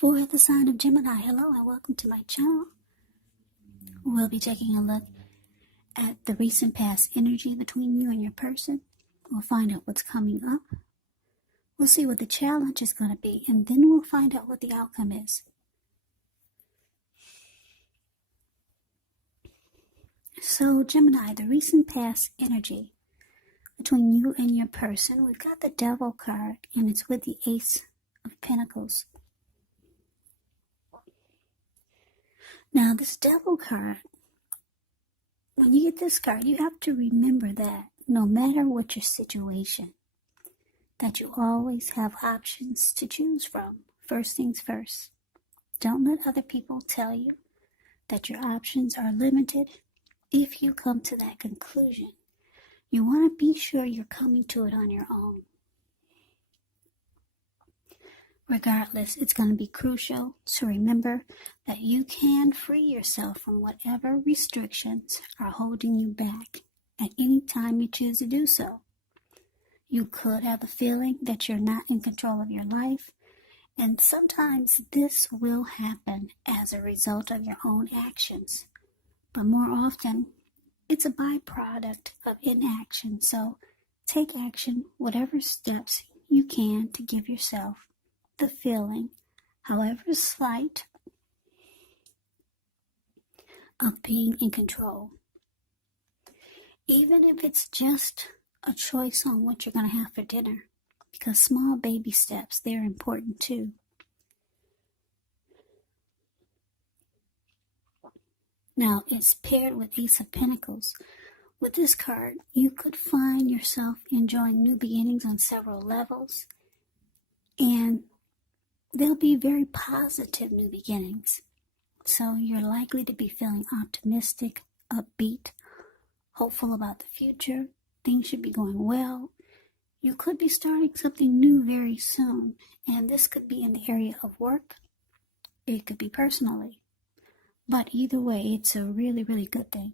For the sign of Gemini, hello and welcome to my channel. We'll be taking a look at the recent past energy between you and your person. We'll find out what's coming up. We'll see what the challenge is going to be, and then we'll find out what the outcome is. So Gemini, the recent past energy between you and your person, we've got the Devil card, and it's with the Ace of Pentacles. Now, this Devil card, when you get this card, you have to remember that no matter what your situation, that you always have options to choose from. First things first. Don't let other people tell you that your options are limited. If you come to that conclusion, you want to be sure you're coming to it on your own. Regardless, it's going to be crucial to remember that you can free yourself from whatever restrictions are holding you back at any time you choose to do so. You could have the feeling that you're not in control of your life, and sometimes this will happen as a result of your own actions. But more often, it's a byproduct of inaction. So take action, whatever steps you can to give yourself the feeling, however slight, of being in control. Even if it's just a choice on what you're going to have for dinner, because small baby steps, they're important too. Now, it's paired with Ace of Pentacles. With this card, you could find yourself enjoying new beginnings on several levels, and they'll be very positive new beginnings. So you're likely to be feeling optimistic, upbeat, hopeful about the future. Things should be going well. You could be starting something new very soon, and this could be in the area of work. It could be personally. But either way, it's a really, really good thing.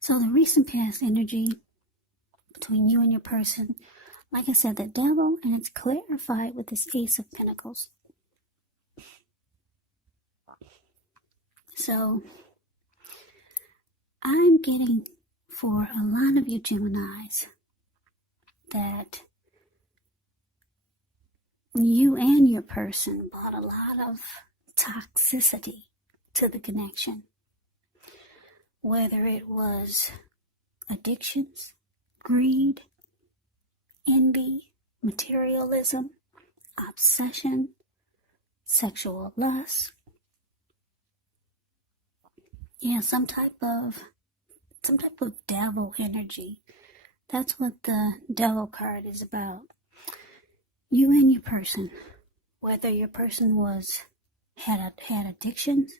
So the recent past energy between you and your person, like I said, the Devil, and it's clarified with this Ace of Pentacles. So I'm getting for a lot of you Geminis that you and your person brought a lot of toxicity to the connection. Whether it was addictions, greed, envy, materialism, obsession, sexual lust. Yeah, some type of devil energy. That's what the Devil card is about. You and your person, whether your person had addictions,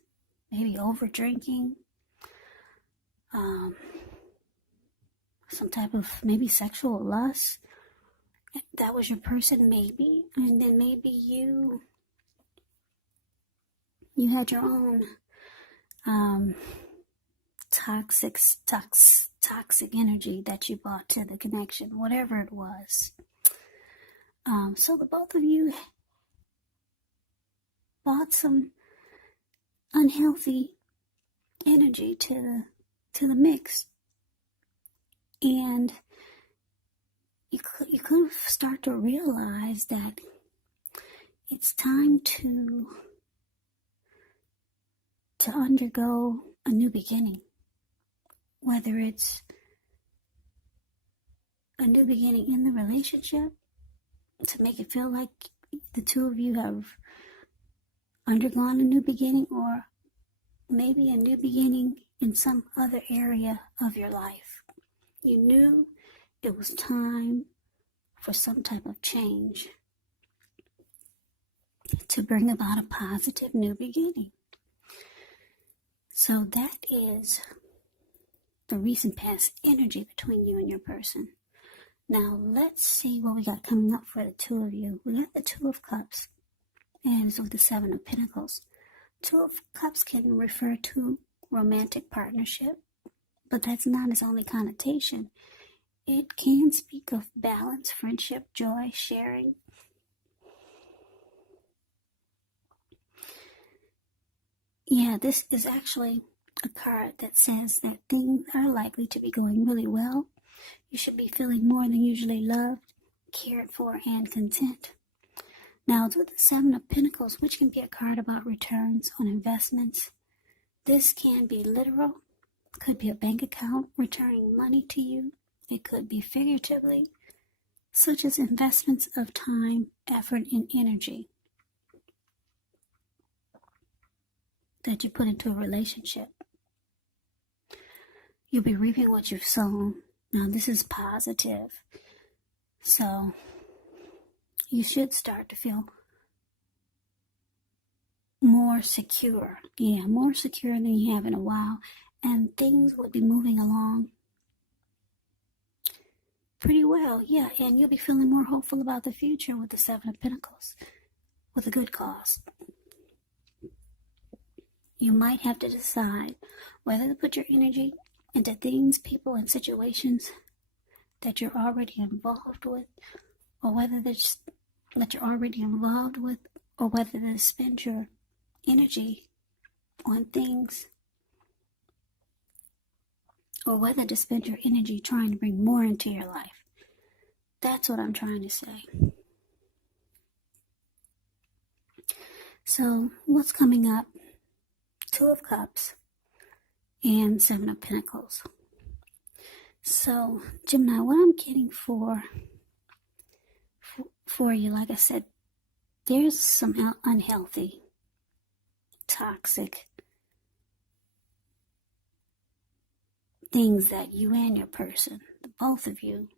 maybe over drinking, some type of maybe sexual lust. That was your person, maybe, and then maybe you had your own toxic energy that you brought to the connection, whatever it was. So the both of you brought some unhealthy energy to the mix, and you could start to realize that it's time to undergo a new beginning, whether it's a new beginning in the relationship to make it feel like the two of you have undergone a new beginning, or maybe a new beginning in some other area of your life. You knew it was time for some type of change to bring about a positive new beginning. So that is the recent past energy between you and your person. Now let's see what we got coming up for the two of you. We got the Two of Cups, and it's with the Seven of Pentacles. Two of Cups can refer to romantic partnership, but that's not its only connotation. it can speak of balance, friendship, joy, sharing. Yeah, this is actually a card that says that things are likely to be going really well. You should be feeling more than usually loved, cared for, and content. Now, it's with the Seven of Pentacles, which can be a card about returns on investments. This can be literal, could be a bank account returning money to you. It could be figuratively, such as investments of time, effort, and energy that you put into a relationship. You'll be reaping what you've sown. Now, this is positive. So, you should start to feel more secure. Yeah, more secure than you have in a while. And things will be moving along pretty well. Yeah, and you'll be feeling more hopeful about the future with the Seven of Pentacles, with a good cause. You might have to decide whether to put your energy into things, people, and situations that you're already involved with, or whether that you're already involved with, or whether to spend your energy on things, or whether to spend your energy trying to bring more into your life. That's what I'm trying to say. So, what's coming up? Two of Cups and Seven of Pentacles. So, Gemini, what I'm getting for you, like I said, there's some unhealthy, toxic things that you and your person, the both of you,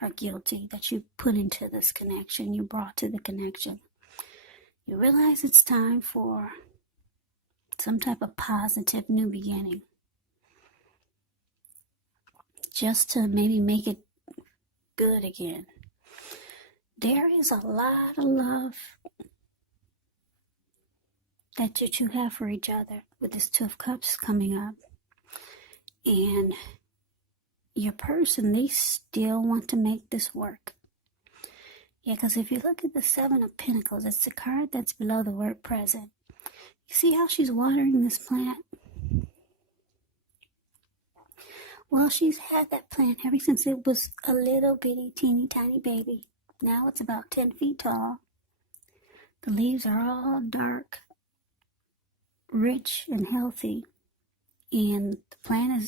are guilty that you put into this connection, you brought to the connection. You realize it's time for some type of positive new beginning. Just to maybe make it good again. There is a lot of love that you two have for each other with this Two of Cups coming up. And your person, they still want to make this work. Yeah, because if you look at the Seven of Pentacles, it's the card that's below the word present. You see how she's watering this plant? Well, she's had that plant ever since it was a little bitty, teeny, tiny baby. Now it's about 10 feet tall. The leaves are all dark, rich, and healthy. And the plant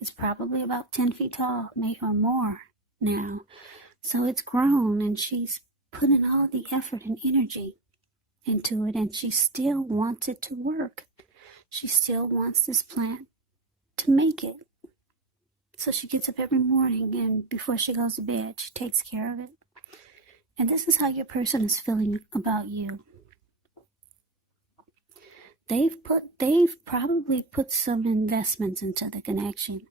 is probably about 10 feet tall, maybe or more now. So it's grown, and she's putting all the effort and energy into it, and she still wants it to work. She still wants this plant to make it. So she gets up every morning, and before she goes to bed, she takes care of it. And this is how your person is feeling about you. They've probably put some investments into the connection.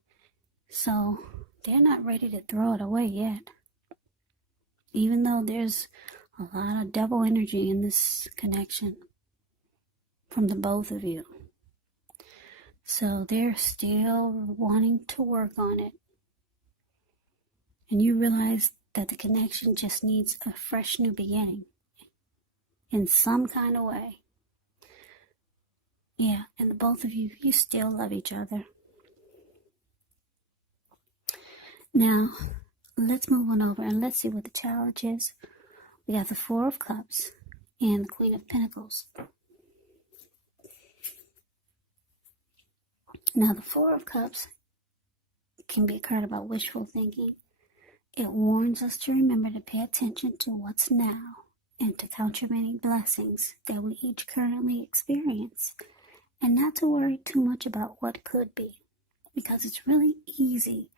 So they're not ready to throw it away yet. Even though there's a lot of devil energy in this connection from the both of you. So they're still wanting to work on it. And you realize that the connection just needs a fresh new beginning in some kind of way. Yeah, and the both of you, you still love each other. Now, let's move on over and let's see what the challenge is. We got the Four of Cups and the Queen of Pentacles. Now, the Four of Cups can be a card about wishful thinking. It warns us to remember to pay attention to what's now and to count your many blessings that we each currently experience, and not to worry too much about what could be, because it's really easy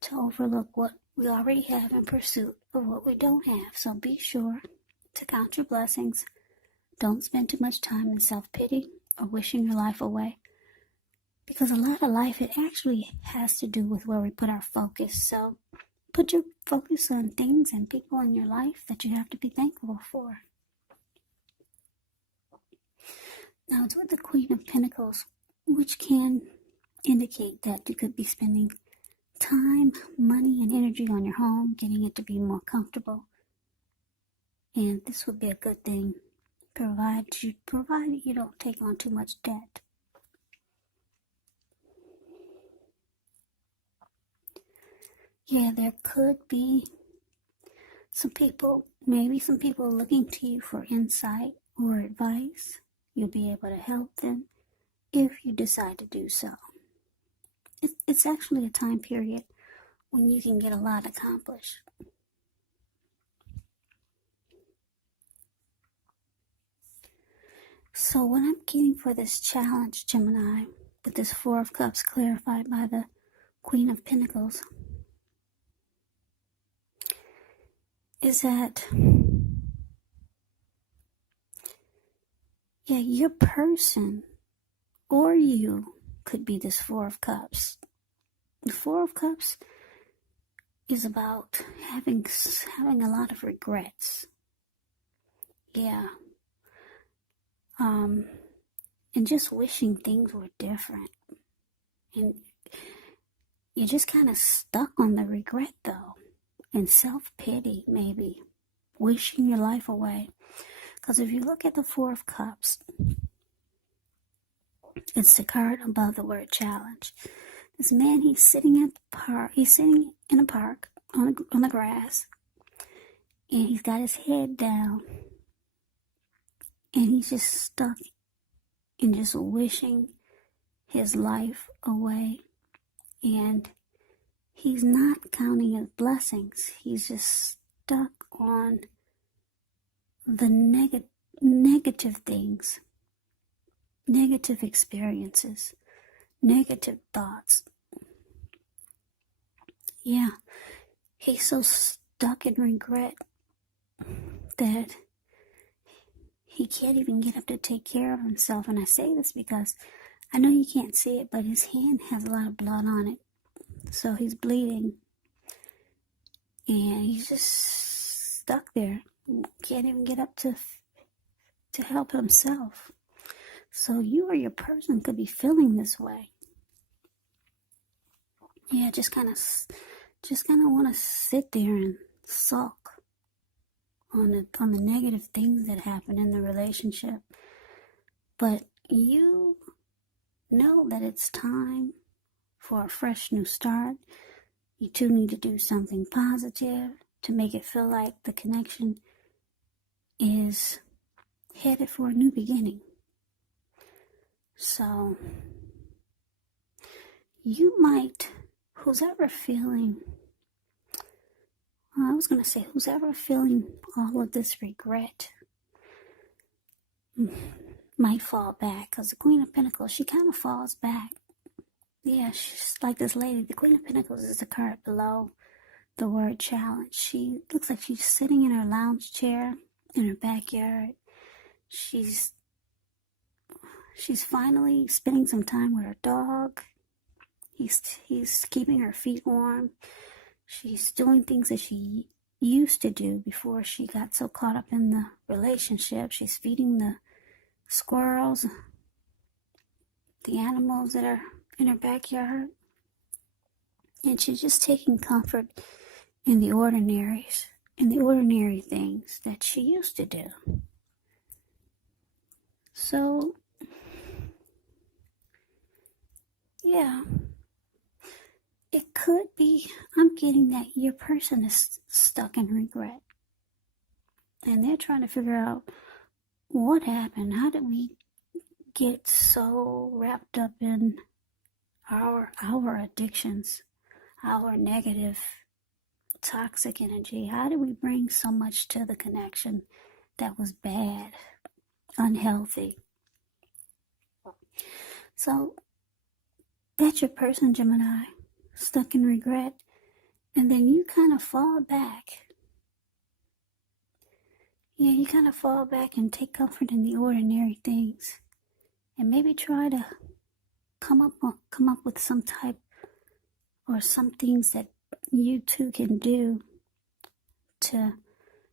to overlook what we already have in pursuit of what we don't have. So be sure to count your blessings. Don't spend too much time in self-pity or wishing your life away, because a lot of life, it actually has to do with where we put our focus. So put your focus on things and people in your life that you have to be thankful for. Now it's with the Queen of Pentacles, which can indicate that you could be spending time, money, and energy on your home, getting it to be more comfortable. And this would be a good thing, provided you don't take on too much debt. Yeah, there could be maybe some people looking to you for insight or advice. You'll be able to help them if you decide to do so. It's actually a time period when you can get a lot accomplished. So what I'm getting for this challenge, Gemini, with this Four of Cups clarified by the Queen of Pentacles, is that, yeah, your person or you could be this Four of Cups. The Four of Cups is about having a lot of regrets. Yeah. And just wishing things were different. And you're just kind of stuck on the regret, though. And self-pity, maybe. Wishing your life away. Because if you look at the Four of Cups, it's the card above the word challenge. This man, he's sitting at the park. He's sitting in a park on the grass. And he's got his head down. And he's just stuck in just wishing his life away. And he's not counting his blessings. He's just stuck on the negative things, negative experiences, negative thoughts. Yeah, he's so stuck in regret that he can't even get up to take care of himself. And I say this because I know you can't see it, but his hand has a lot of blood on it. So he's bleeding. And he's just stuck there. Can't even get up to help himself. So you or your person could be feeling this way. Yeah, just kind of want to sit there and sulk on the negative things that happen in the relationship. But you know that it's time for a fresh new start. You two need to do something positive to make it feel like the connection is headed for a new beginning. So you might, who's ever feeling all of this regret might fall back, because the Queen of Pentacles, she kind of falls back. Yeah, she's like this lady. The Queen of Pentacles is the card below the word challenge. She looks like she's sitting in her lounge chair in her backyard. She's finally spending some time with her dog. He's keeping her feet warm. She's doing things that she used to do before she got so caught up in the relationship. She's feeding the squirrels, the animals that are in her backyard. And she's just taking comfort in the ordinary things that she used to do. So, yeah, it could be, I'm getting that your person is stuck in regret. And they're trying to figure out what happened. How did we get so wrapped up in our addictions, our negative, toxic energy? How did we bring so much to the connection that was bad, unhealthy? So that's your person, Gemini, stuck in regret. And then you kind of fall back. Yeah, you kind of fall back and take comfort in the ordinary things. And maybe try to come up with some type or some things that you two can do to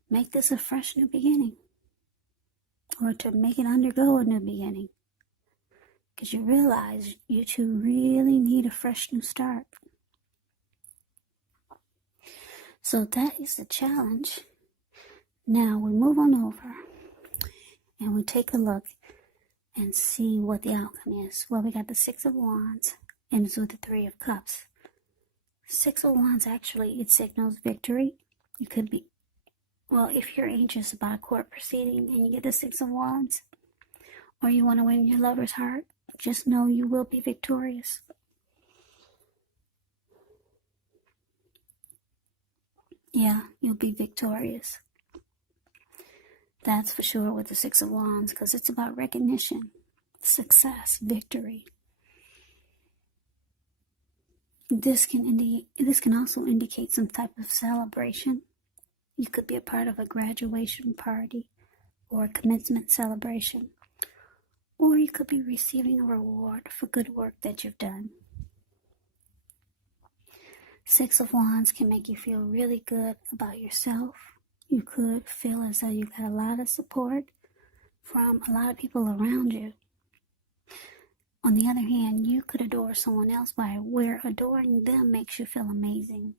make this a fresh new beginning, or to make it undergo a new beginning, because you realize you two really need a fresh new start. So that is the challenge. Now we move on over and we take a look and see what the outcome is. Well, we got the Six of Wands and it's with the Three of Cups. Six of Wands, actually, it signals victory. You could be, well, if you're anxious about a court proceeding and you get the Six of Wands, or you want to win your lover's heart, just know you will be victorious. Yeah, you'll be victorious. That's for sure with the Six of Wands, because it's about recognition, success, victory. This can also indicate some type of celebration. You could be a part of a graduation party or a commencement celebration. Or you could be receiving a reward for good work that you've done. Six of Wands can make you feel really good about yourself. You could feel as though you got a lot of support from a lot of people around you. On the other hand, you could adore someone else where adoring them makes you feel amazing.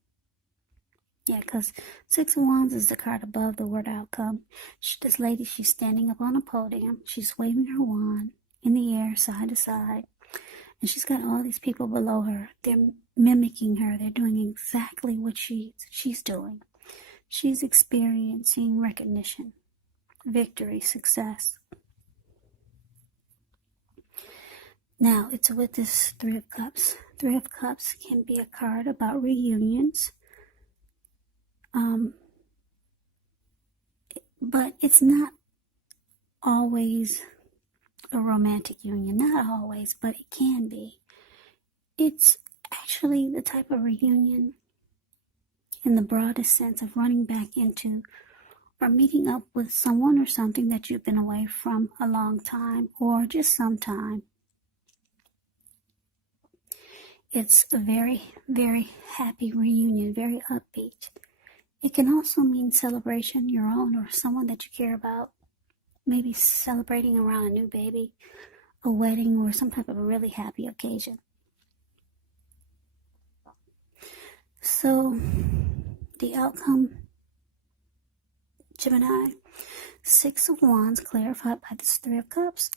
Yeah, because Six of Wands is the card above the word outcome. This lady, she's standing up on a podium. She's waving her wand in the air, side to side. And she's got all these people below her. They're mimicking her. They're doing exactly what she's doing. She's experiencing recognition, victory, success. Now, it's with this Three of Cups. Three of Cups can be a card about reunions. But it's not always a romantic union. Not always, but it can be. It's actually the type of reunion in the broadest sense of running back into or meeting up with someone or something that you've been away from a long time or just some time. It's a very, very happy reunion, very upbeat. It can also mean celebration, your own or someone that you care about. Maybe celebrating around a new baby, a wedding, or some type of a really happy occasion. So, the outcome, Gemini, Six of Wands clarified by this Three of Cups.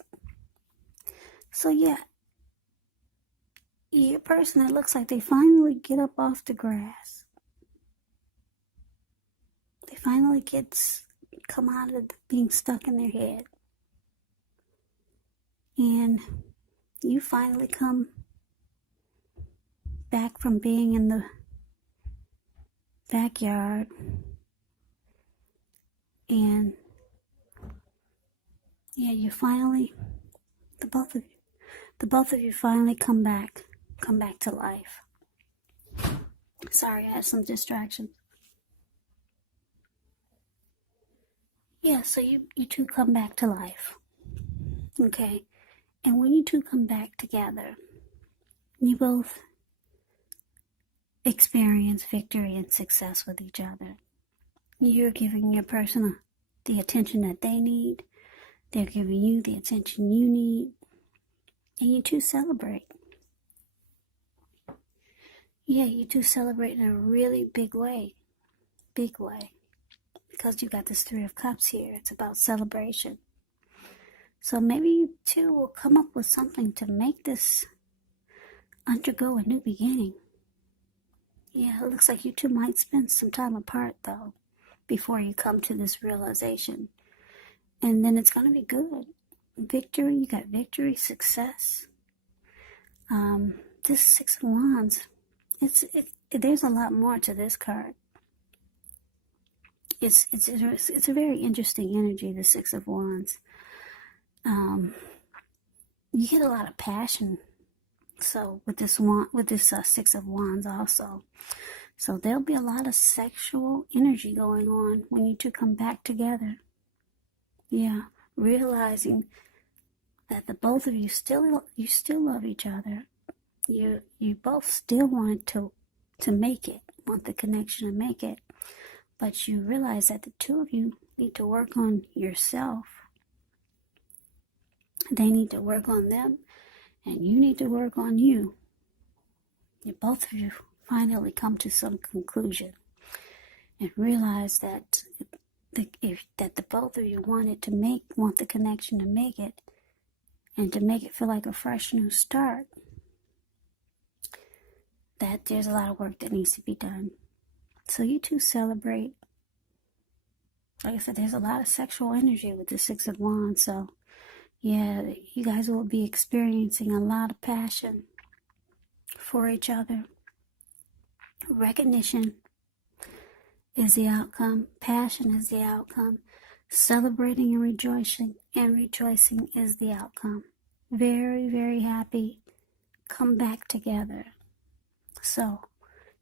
So yeah, your person, it looks like they finally get up off the grass. They finally come out of being stuck in their head. And you finally come back from being in the backyard. And yeah, the both of you finally come back to life. Sorry, I had some distractions. Yeah, so you two come back to life. Okay? And when you two come back together, you both experience victory and success with each other. You're giving your person the attention that they need. They're giving you the attention you need. And you two celebrate. Yeah, you two celebrate in a really big way. Big way. Because you got this Three of Cups here. It's about celebration. So maybe you two will come up with something to make this undergo a new beginning. Yeah, it looks like you two might spend some time apart, though, before you come to this realization. And then it's going to be good. Victory, you got victory, success. This Six of Wands, there's a lot more to this card. It's a very interesting energy, the Six of Wands. You get a lot of passion. So with this Six of Wands also. So there'll be a lot of sexual energy going on when you two come back together. Yeah, realizing that the both of you still love each other. You both still want to make it, want the connection to make it. But you realize that the two of you need to work on yourself. They need to work on them, and you need to work on you. Both of you finally come to some conclusion. and realize that that the both of you want the connection to make it, and to make it feel like a fresh new start, that there's a lot of work that needs to be done. So you two celebrate. Like I said, there's a lot of sexual energy with the Six of Wands. So yeah, you guys will be experiencing a lot of passion for each other. Recognition is the outcome. Passion is the outcome. Celebrating and rejoicing is the outcome. Very, very happy. Come back together. So,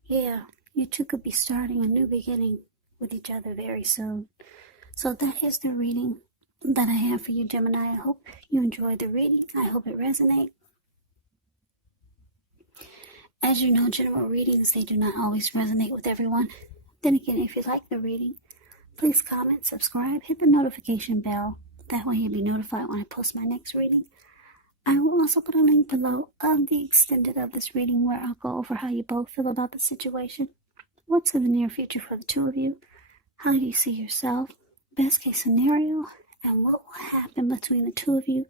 yeah, you two could be starting a new beginning with each other very soon. So that is the reading that I have for you, Gemini. I hope you enjoyed the reading. I hope it resonates. As you know, general readings, they do not always resonate with everyone. Then again, if you like the reading, please comment, subscribe, hit the notification bell. That way you'll be notified when I post my next reading. I will also put a link below of the extended of this reading where I'll go over how you both feel about the situation. What's in the near future for the two of you? How do you see yourself? Best case scenario, and what will happen between the two of you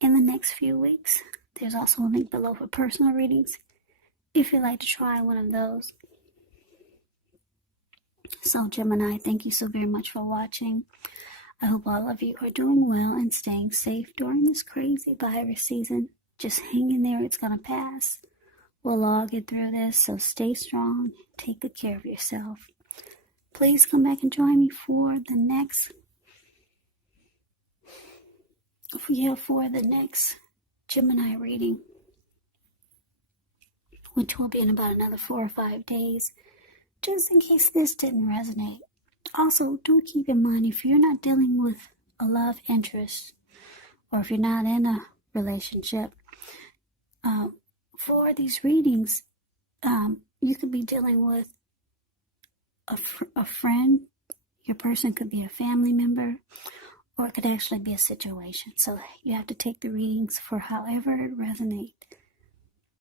in the next few weeks. There's also a link below for personal readings if you'd like to try one of those. So Gemini, thank you so very much for watching. I hope all of you are doing well and staying safe during this crazy virus season. Just hang in there, it's gonna pass. We'll all get through this, so stay strong, take good care of yourself. Please come back and join me for the next Gemini reading, which will be in about another 4 or 5 days, just in case this didn't resonate. Also, do keep in mind, if you're not dealing with a love interest, or if you're not in a relationship, for these readings, you could be dealing with a friend. Your person could be a family member, or it could actually be a situation. So you have to take the readings for however it resonates.